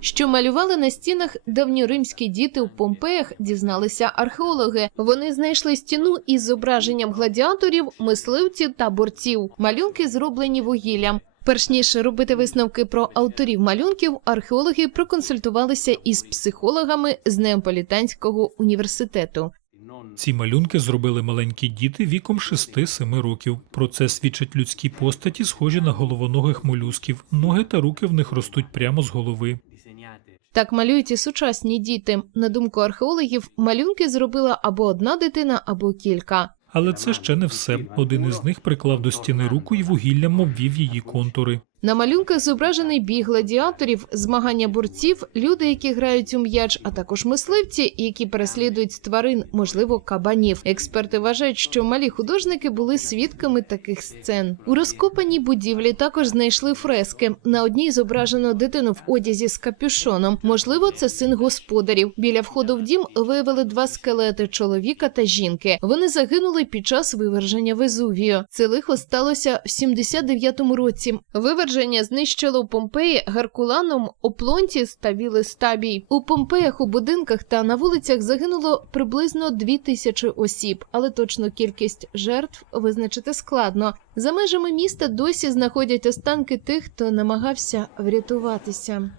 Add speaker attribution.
Speaker 1: Що малювали на стінах давньоримські діти у Помпеях, дізналися археологи. Вони знайшли стіну із зображенням гладіаторів, мисливців та борців. Малюнки зроблені вугіллям. Перш ніж робити висновки про авторів малюнків, археологи проконсультувалися із психологами з Неаполітанського університету.
Speaker 2: Ці малюнки зробили маленькі діти віком 6-7 років. Про це свідчать людські постаті, схожі на головоногих молюсків. Ноги та руки в них ростуть прямо з голови.
Speaker 1: Так малюють і сучасні діти. На думку археологів, малюнки зробила або одна дитина, або кілька.
Speaker 2: Але це ще не все. Один із них приклав до стіни руку і вугіллям обвів її контури.
Speaker 1: На малюнках зображений бій гладіаторів, змагання борців, люди, які грають у м'яч, а також мисливці, які переслідують тварин, можливо, кабанів. Експерти вважають, що малі художники були свідками таких сцен. У розкопаній будівлі також знайшли фрески. На одній зображено дитину в одязі з капюшоном. Можливо, це син господарів. Біля входу в дім виявили два скелети чоловіка та жінки. Вони загинули під час виверження Везувію. Це лихо сталося в 79-му році. Виверження знищило у Помпеї Геркуланом, Оплонтіс та Вілестабій. У Помпеях у будинках та на вулицях загинуло приблизно дві тисячі осіб, але точну кількість жертв визначити складно. За межами міста досі знаходять останки тих, хто намагався врятуватися.